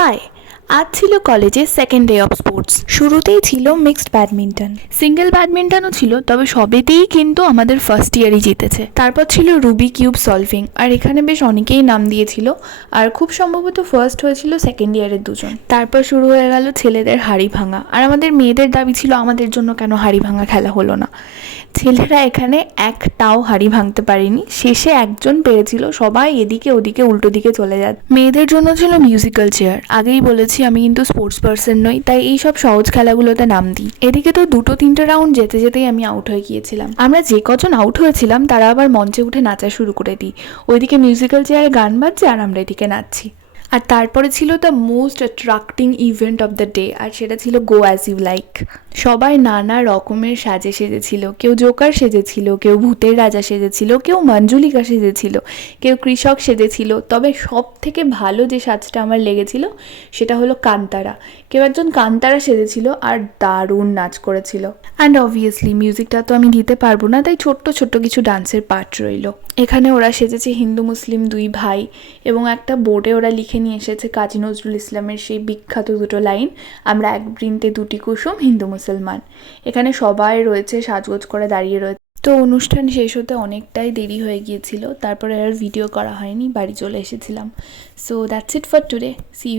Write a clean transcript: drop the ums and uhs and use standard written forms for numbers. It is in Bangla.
হাই, আজ ছিল কলেজে সেকেন্ড ডে অফ স্পোর্টস। শুরুতেই ছিল মিক্সড ব্যাডমিন্টন, সিঙ্গেল ব্যাডমিন্টনও ছিল, তবে সবেতেই কিন্তু আমাদের ফার্স্ট ইয়ারই জিতেছে। তারপর ছিল রুবি কিউব সলভিং, আর এখানে বেশ অনেকেই নাম দিয়েছিল, আর খুব সম্ভবত ফার্স্ট হয়েছিল সেকেন্ড ইয়ারের দুজন। তারপর শুরু হয়ে গেল ছেলেদের হাড়ি ভাঙা, আর আমাদের মেয়েদের দাবি ছিল আমাদের জন্য কেন হাড়ি ভাঙা খেলা হলো না। ছেলেরা এখানে একটাও হাড়ি ভাঙতে পারেনি, শেষে একজন পেরেছিল, সবাই এদিকে ওদিকে উল্টো দিকে চলে যায়। মেয়েদের জন্য ছিল মিউজিক্যাল চেয়ার। আগেই বলেছি আমি কিন্তু স্পোর্টস পার্সন নই, তাই এই সব সহজ খেলাগুলোতে নাম দিই। এদিকে তো 2-3টে রাউন্ড যেতে যেতেই আমি আউট হয়ে গিয়েছিলাম। আমরা যে কজন আউট হয়েছিলাম তারা আবার মঞ্চে উঠে নাচা শুরু করে দিই। ওইদিকে মিউজিক্যাল চেয়ারে গান বাজছে আর আমরা এদিকে নাচছি। আর তারপরে ছিল the most attracting event of the day, আর সেটা ছিল গো অ্যাজ ইউ লাইক। সবাই নানা রকমের সাজে সেজেছিল। কেউ জোকার সেজেছিল, কেউ ভূতের রাজা সেজেছিল, কেউ মঞ্জুলিকা সেজেছিল, কেউ কৃষক সেজেছিল। তবে সব থেকে ভালো যে সাজটা আমার লেগেছিল সেটা হলো কান্তারা। কেউ একজন কান্তারা সেজেছিল আর দারুণ নাচ করেছিল। অ্যান্ড অবভিয়াসলি মিউজিকটা তো আমি দিতে পারবো না, তাই ছোট্ট ছোট্ট কিছু ডান্সের পার্ট রইল। এখানে ওরা সেজেছে হিন্দু মুসলিম দুই ভাই, এবং একটা বোর্ডে ওরা লিখে নিয়ে এসেছে কাজী নজরুল ইসলামের সেই বিখ্যাত দুটো লাইন, আমরা এক বৃন্তে দুটি কুসুম হিন্দু মুসলমান। এখানে সবাই রয়েছে, সাজগোজ করে দাঁড়িয়ে রয়েছে। তো অনুষ্ঠান শেষ হতে অনেকটাই দেরি হয়ে গিয়েছিল, তারপরে আর ভিডিও করা হয়নি, বাড়ি চলে এসেছিলাম। So that's it for today, see you.